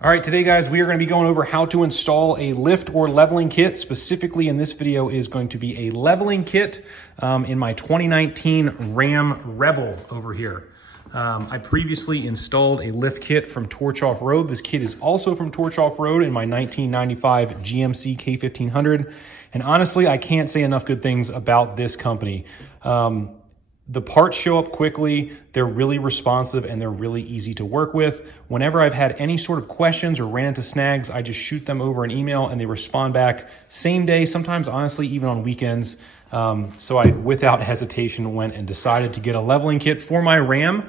All right, today guys, we are going to be going over how to install a lift or leveling kit. Specifically in this video is going to be a leveling kit in my 2019 Ram Rebel over here. I previously installed a lift kit from Torch Off-Road. This kit is also from Torch Off-Road in my 1995 GMC K1500. And honestly, I can't say enough good things about this company. The parts show up quickly, they're really responsive, and they're really easy to work with. Whenever I've had any sort of questions or ran into snags, I just shoot them over an email and they respond back same day, sometimes honestly even on weekends. So I, without hesitation, went and decided to get a leveling kit for my Ram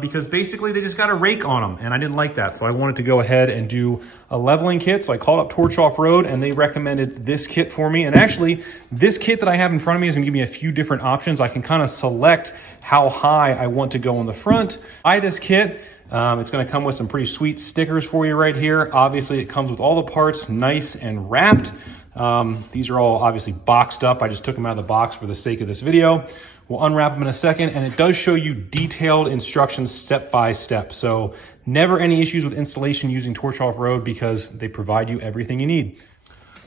because basically they just got a rake on them and I didn't like that. So I wanted to go ahead and do a leveling kit. So I called up Torch Off-Road and they recommended this kit for me. And actually this kit that I have in front of me is gonna give me a few different options. I can kind of select how high I want to go in the front. Buy this kit. It's gonna come with some pretty sweet stickers for you right here. Obviously it comes with all the parts nice and wrapped. These are all obviously boxed up. I just took them out of the box for the sake of this video. We'll unwrap them in a second, and it does show you detailed instructions step by step. So never any issues with installation using Torch Off-Road because they provide you everything you need.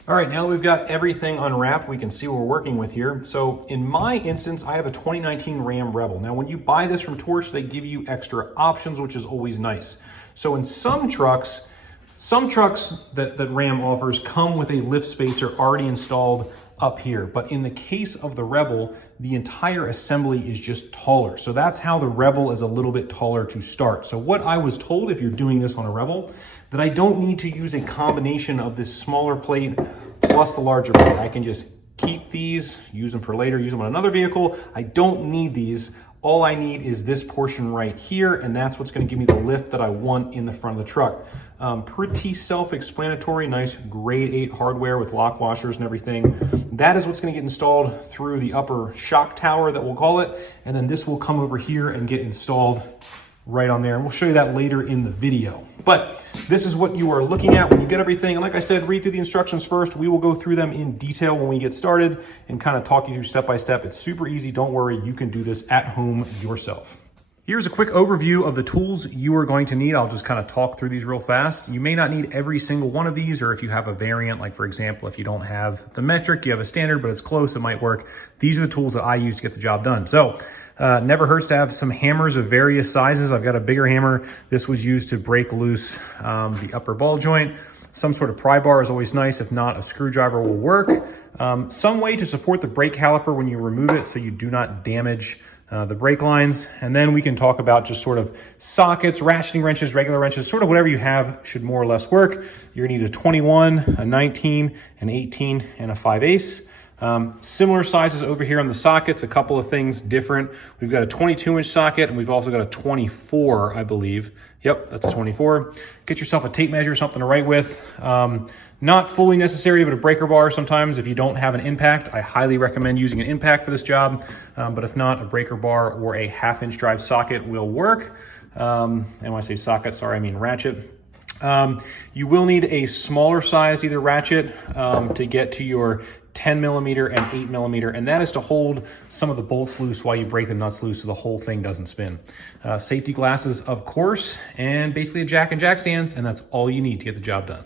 All right, now that we've got everything unwrapped, we can see what we're working with here. So in my instance, I have a 2019 Ram Rebel. Now, when you buy this from Torch, they give you extra options, which is always nice. So in some trucks that Ram offers come with a lift spacer already installed up here. But in the case of the Rebel, the entire assembly is just taller. So that's how the Rebel is a little bit taller to start. So what I was told, if you're doing this on a Rebel, that I don't need to use a combination of this smaller plate plus the larger plate. I can just keep these, use them for later, use them on another vehicle. I don't need these. All I need is this portion right here, and that's what's gonna give me the lift that I want in the front of the truck. Pretty self-explanatory, nice grade 8 hardware with lock washers and everything. That is what's gonna get installed through the upper shock tower that we'll call it, and then this will come over here and get installed right on there, and we'll show you that later in the video. But this is what you are looking at when you get everything. And like I said, read through the instructions first. We will go through them in detail when we get started and kind of talk you through step by step. It's super easy. Don't worry, you can do this at home yourself. Here's a quick overview of the tools you are going to need. I'll just kind of talk through these real fast. You may not need every single one of these, or if you have a variant, like for example, if you don't have the metric, you have a standard, but it's close, it might work. These are the tools that I use to get the job done. So never hurts to have some hammers of various sizes. I've got a bigger hammer. This was used to break loose the upper ball joint. Some sort of pry bar is always nice. If not, a screwdriver will work. Some way to support the brake caliper when you remove it so you do not damage the brake lines. And then we can talk about just sort of sockets, ratcheting wrenches, regular wrenches, sort of whatever you have should more or less work. You're gonna need a 21, a 19, an 18, and a 5/8. Similar sizes over here on the sockets, a couple of things different. We've got a 22-inch socket and we've also got a 24, I believe. Yep, that's a 24. Get yourself a tape measure, something to write with. Not fully necessary, but a breaker bar sometimes. If you don't have an impact, I highly recommend using an impact for this job. But if not, a breaker bar or a 1/2-inch drive socket will work. And when I say socket, sorry, I mean ratchet. You will need a smaller size, either ratchet, to get to your 10 millimeter and 8 millimeter, and that is to hold some of the bolts loose while you break the nuts loose so the whole thing doesn't spin. Safety glasses, of course, and basically a jack and jack stands, and that's all you need to get the job done.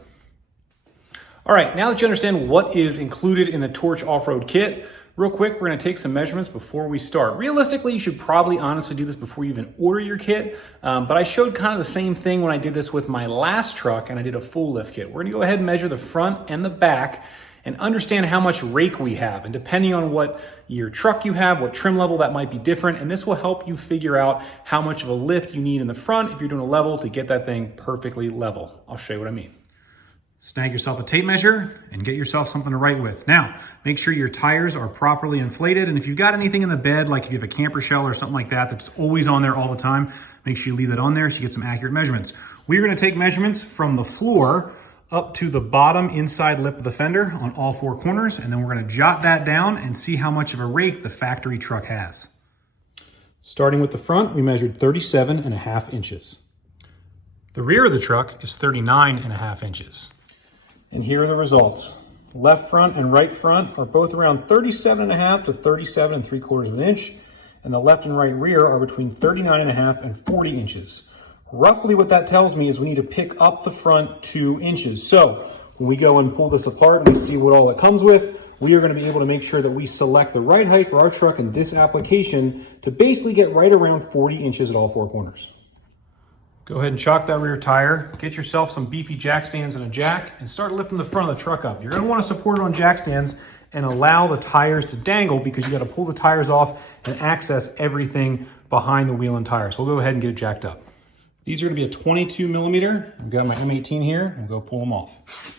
All right, now that you understand what is included in the Torch Off-Road kit, real quick, we're gonna take some measurements before we start. Realistically, you should probably honestly do this before you even order your kit, but I showed kind of the same thing when I did this with my last truck and I did a full lift kit. We're gonna go ahead and measure the front and the back and understand how much rake we have. And depending on what your truck you have, what trim level, that might be different. And this will help you figure out how much of a lift you need in the front if you're doing a level to get that thing perfectly level. I'll show you what I mean. Snag yourself a tape measure and get yourself something to write with. Now, make sure your tires are properly inflated. And if you've got anything in the bed, like if you have a camper shell or something like that, that's always on there all the time, make sure you leave that on there so you get some accurate measurements. We're gonna take measurements from the floor up to the bottom inside lip of the fender on all 4 corners, and then we're gonna jot that down and see how much of a rake the factory truck has. Starting with the front, we measured 37.5 inches. The rear of the truck is 39.5 inches. And here are the results. Left front and right front are both around 37.5 to 37.75 of an inch, and the left and right rear are between 39.5 and 40 inches. Roughly what that tells me is we need to pick up the front 2 inches. So when we go and pull this apart and we see what all it comes with, we are going to be able to make sure that we select the right height for our truck in this application to basically get right around 40 inches at all 4 corners. Go ahead and chock that rear tire, get yourself some beefy jack stands and a jack, and start lifting the front of the truck up. You're going to want to support it on jack stands and allow the tires to dangle because you got to pull the tires off and access everything behind the wheel and tires. We'll go ahead and get it jacked up. These are going to be a 22 millimeter. I've got my M18 here. We'll go pull them off.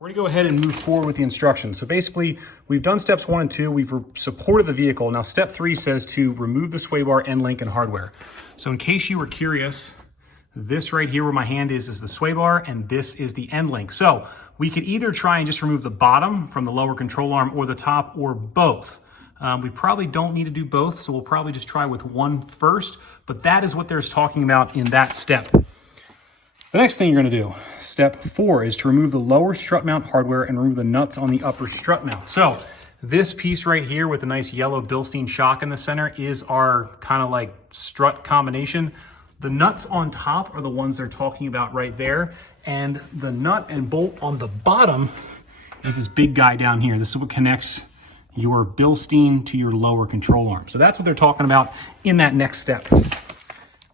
We're going to go ahead and move forward with the instructions. So basically, we've done steps 1 and 2. We've supported the vehicle. Now, step 3 says to remove the sway bar, end link, and hardware. So in case you were curious, this right here where my hand is the sway bar, and this is the end link. So we could either try and just remove the bottom from the lower control arm or the top, or both. We probably don't need to do both, so we'll probably just try with one first, but that is what they're talking about in that step. The next thing you're going to do, step 4, is to remove the lower strut mount hardware and remove the nuts on the upper strut mount. So this piece right here with a nice yellow Bilstein shock in the center is our kind of like strut combination. The nuts on top are the ones they're talking about right there, and the nut and bolt on the bottom is this big guy down here. This is what connects your Bilstein to your lower control arm. So that's what they're talking about in that next step.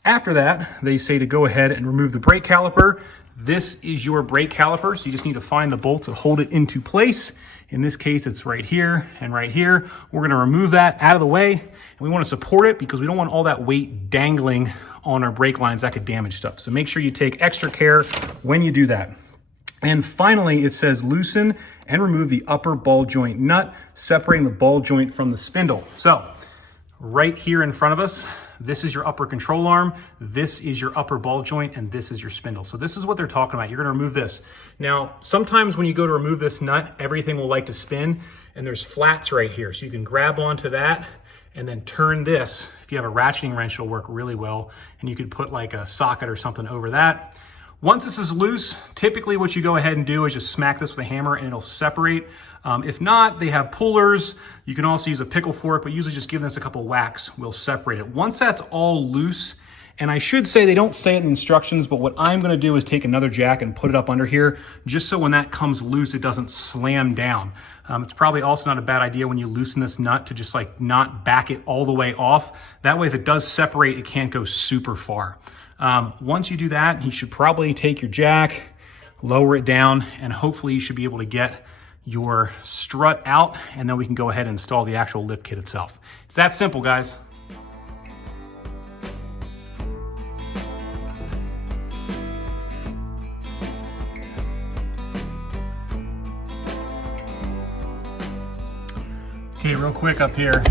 After that, they say to go ahead and remove the brake caliper. This is your brake caliper, so you just need to find the bolt to hold it into place. In this case, it's right here and right here. We're gonna remove that out of the way, and we wanna support it because we don't want all that weight dangling on our brake lines. That could damage stuff. So make sure you take extra care when you do that. And finally, it says loosen and remove the upper ball joint nut, separating the ball joint from the spindle. So right here in front of us, this is your upper control arm, this is your upper ball joint, and this is your spindle. So this is what they're talking about. You're gonna remove this. Now, sometimes when you go to remove this nut, everything will like to spin, and there's flats right here. So you can grab onto that and then turn this. If you have a ratcheting wrench, it'll work really well. And you could put like a socket or something over that. Once this is loose, typically what you go ahead and do is just smack this with a hammer and it'll separate. If not, they have pullers. You can also use a pickle fork, but usually just giving this a couple whacks will separate it. Once that's all loose, and I should say they don't say it in the instructions, but what I'm gonna do is take another jack and put it up under here, just so when that comes loose, it doesn't slam down. It's probably also not a bad idea when you loosen this nut to just like not back it all the way off. That way, if it does separate, it can't go super far. Once you do that, you should probably take your jack, lower it down, and hopefully you should be able to get your strut out, and then we can go ahead and install the actual lift kit itself. It's that simple, guys. Okay, real quick up here,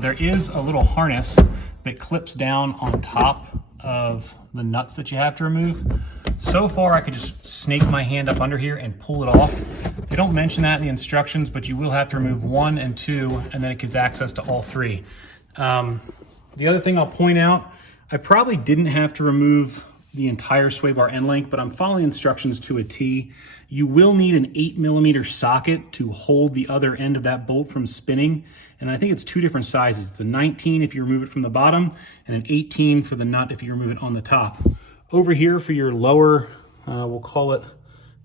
there is a little harness that clips down on top of the nuts that you have to remove. So far, I could just snake my hand up under here and pull it off. They don't mention that in the instructions, but you will have to remove 1 and 2, and then it gives access to all 3. The other thing I'll point out, I probably didn't have to remove the entire sway bar end link, but I'm following instructions to a T. You will need an 8mm socket to hold the other end of that bolt from spinning. And I think it's 2 different sizes. It's a 19 if you remove it from the bottom, and an 18 for the nut if you remove it on the top. Over here for your lower, we'll call it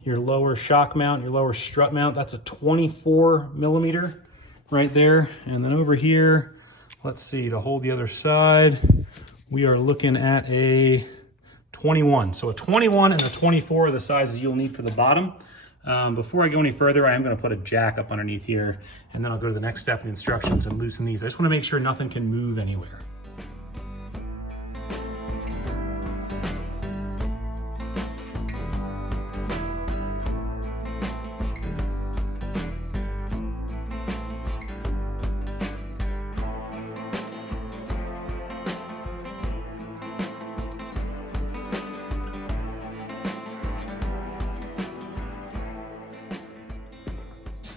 your lower shock mount, your lower strut mount, that's a 24mm right there. And then over here, let's see, to hold the other side, we are looking at a 21. So a 21 and a 24 are the sizes you'll need for the bottom. Before I go any further, I am going to put a jack up underneath here, and then I'll go to the next step in the instructions and loosen these. I just want to make sure nothing can move anywhere.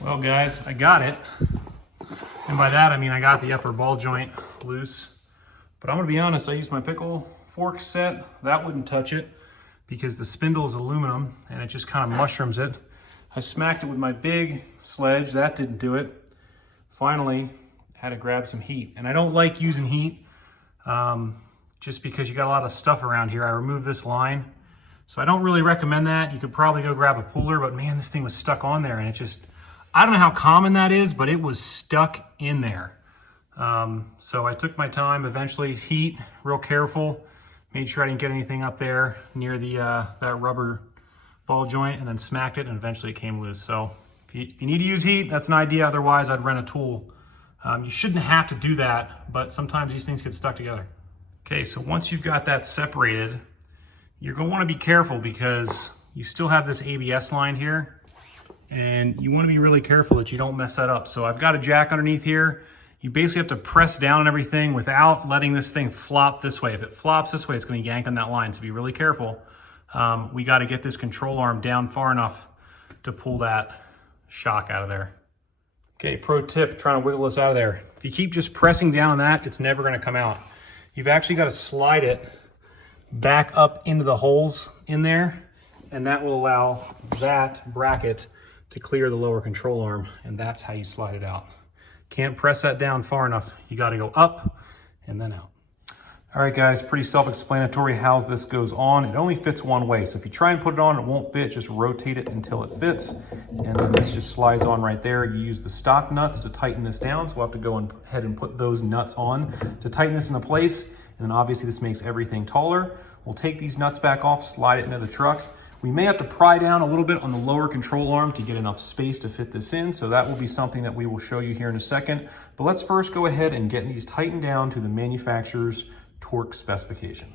Well guys, I got it. And by that I mean I got the upper ball joint loose. But I'm gonna be honest, I used my pickle fork set. That wouldn't touch it because the spindle is aluminum and it just kind of mushrooms it. I smacked it with my big sledge, that didn't do it. Finally, had to grab some heat. And I don't like using heat. just because you got a lot of stuff around here. I removed this line. So I don't really recommend that. You could probably go grab a puller, but man, this thing was stuck on there and it just, I don't know how common that is, but it was stuck in there. So I took my time, eventually heat, real careful, made sure I didn't get anything up there near the that rubber ball joint, and then smacked it, and eventually it came loose. So if you need to use heat, that's an idea. Otherwise, I'd rent a tool. You shouldn't have to do that, but sometimes these things get stuck together. Okay, so once you've got that separated, you're gonna wanna be careful because you still have this ABS line here, and you wanna be really careful that you don't mess that up. So I've got a jack underneath here. You basically have to press down on everything without letting this thing flop this way. If it flops this way, it's gonna yank on that line, so be really careful. We gotta get this control arm down far enough to pull that shock out of there. Okay, pro tip, trying to wiggle this out of there. If you keep just pressing down on that, it's never gonna come out. You've actually gotta slide it back up into the holes in there, and that will allow that bracket to clear the lower control arm, and that's how you slide it out. Can't press that down far enough. You gotta go up and then out. All right, guys, pretty self-explanatory how this goes on. It only fits one way, so if you try and put it on, it won't fit. Just rotate it until it fits, and then this just slides on right there. You use the stock nuts to tighten this down, so we'll have to go ahead and put those nuts on to tighten this into place, and then obviously this makes everything taller. We'll take these nuts back off, slide it into the truck. We may have to pry down a little bit on the lower control arm to get enough space to fit this in, so that will be something that we will show you here in a second. But let's first go ahead and get these tightened down to the manufacturer's torque specification.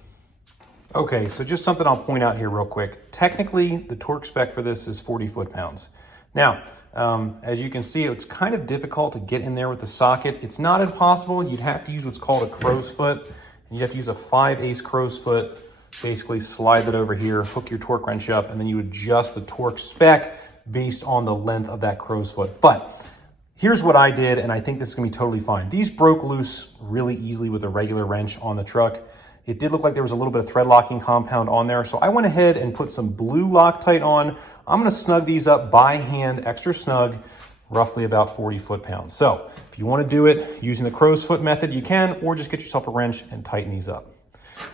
Okay, so just something I'll point out here real quick. Technically, the torque spec for this is 40 foot-pounds. Now, as you can see, it's kind of difficult to get in there with the socket. It's not impossible. You'd have to use what's called a crow's foot. And you have to use a 5/8 crow's foot, basically slide that over here, hook your torque wrench up, and then you adjust the torque spec based on the length of that crow's foot. But here's what I did, and I think this is gonna be totally fine. These broke loose really easily with a regular wrench on the truck. It did look like there was a little bit of thread locking compound on there, so I went ahead and put some blue Loctite on. I'm gonna snug these up by hand, extra snug, roughly about 40 foot-pounds. So if you wanna do it using the crow's foot method, you can, or just get yourself a wrench and tighten these up.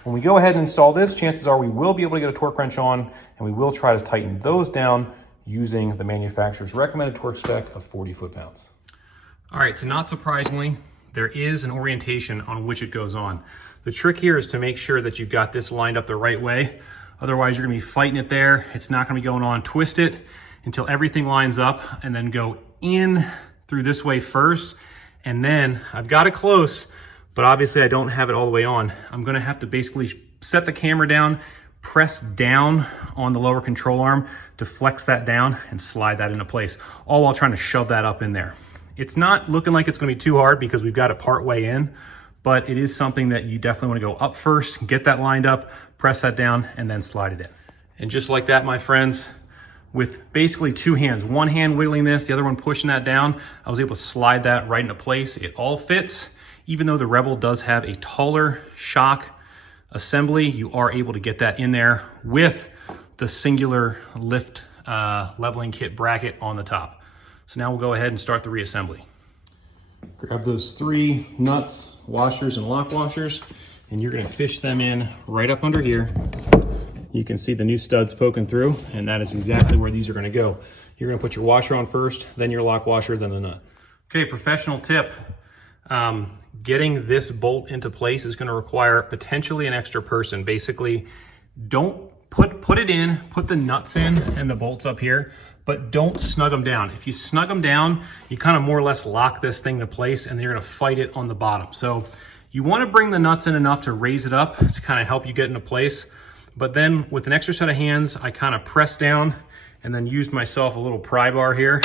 When we go ahead and install this, chances are we will be able to get a torque wrench on, and we will try to tighten those down using the manufacturer's recommended torque spec of 40 foot-pounds. All right, so not surprisingly, there is an orientation on which it goes on. The trick here is to make sure that you've got this lined up the right way. Otherwise, you're gonna be fighting it there. It's not gonna be going on. Twist it until everything lines up, and then go in through this way first. And then I've got it close, but obviously I don't have it all the way on. I'm gonna have to basically set the camera down, press down on the lower control arm to flex that down and slide that into place, all while trying to shove that up in there. It's not looking like it's gonna be too hard because we've got it part way in, but it is something that you definitely wanna go up first, get that lined up, press that down, and then slide it in. And just like that, my friends, with basically two hands, one hand wiggling this, the other one pushing that down, I was able to slide that right into place. It all fits. Even though the Rebel does have a taller shock assembly, you are able to get that in there with the singular lift leveling kit bracket on the top. So now we'll go ahead and start the reassembly. Grab those 3 nuts, washers, and lock washers, and you're gonna fish them in right up under here. You can see the new studs poking through, and that is exactly where these are gonna go. You're gonna put your washer on first, then your lock washer, then the nut. Okay, professional tip. Getting this bolt into place is gonna require potentially an extra person. Basically, don't put it in, put the nuts in and the bolts up here, but don't snug them down. If you snug them down, you kind of more or less lock this thing to place, and then you're gonna fight it on the bottom. So you wanna bring the nuts in enough to raise it up to kind of help you get into place. But then with an extra set of hands, I kind of pressed down and then used myself a little pry bar here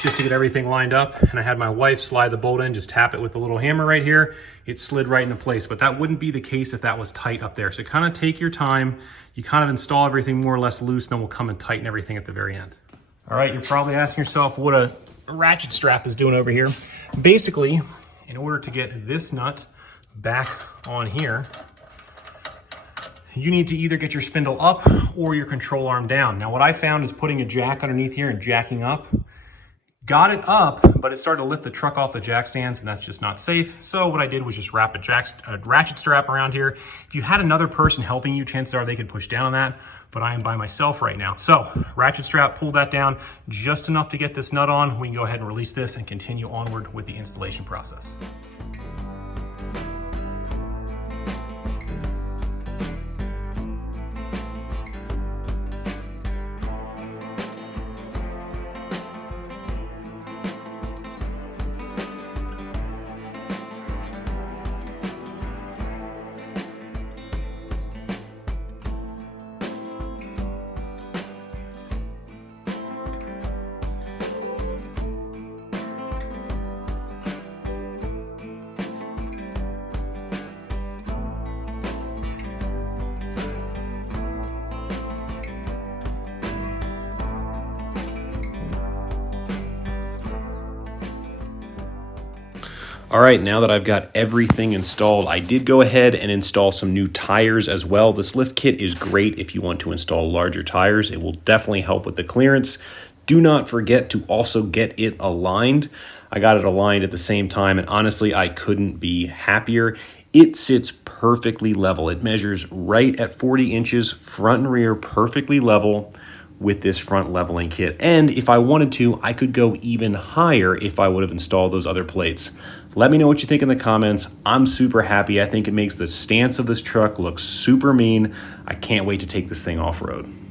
just to get everything lined up. And I had my wife slide the bolt in, just tap it with the little hammer right here. It slid right into place, but that wouldn't be the case if that was tight up there. So kind of take your time. You kind of install everything more or less loose, and then we'll come and tighten everything at the very end. All right, you're probably asking yourself what a ratchet strap is doing over here. Basically, in order to get this nut back on here, you need to either get your spindle up or your control arm down. Now, what I found is putting a jack underneath here and jacking up Got it up, but it started to lift the truck off the jack stands, and that's just not safe. So what I did was just wrap a ratchet strap around here. If you had another person helping you, chances are they could push down on that, but I am by myself right now. So ratchet strap, pull that down just enough to get this nut on. We can go ahead and release this and continue onward with the installation process. All right, now that I've got everything installed, I did go ahead and install some new tires as well. This lift kit is great if you want to install larger tires. It will definitely help with the clearance. Do not forget to also get it aligned. I got it aligned at the same time, and honestly, I couldn't be happier. It sits perfectly level. It measures right at 40 inches, front and rear, perfectly level with this front leveling kit. And if I wanted to, I could go even higher if I would have installed those other plates. Let me know what you think in the comments. I'm super happy. I think it makes the stance of this truck look super mean. I can't wait to take this thing off-road.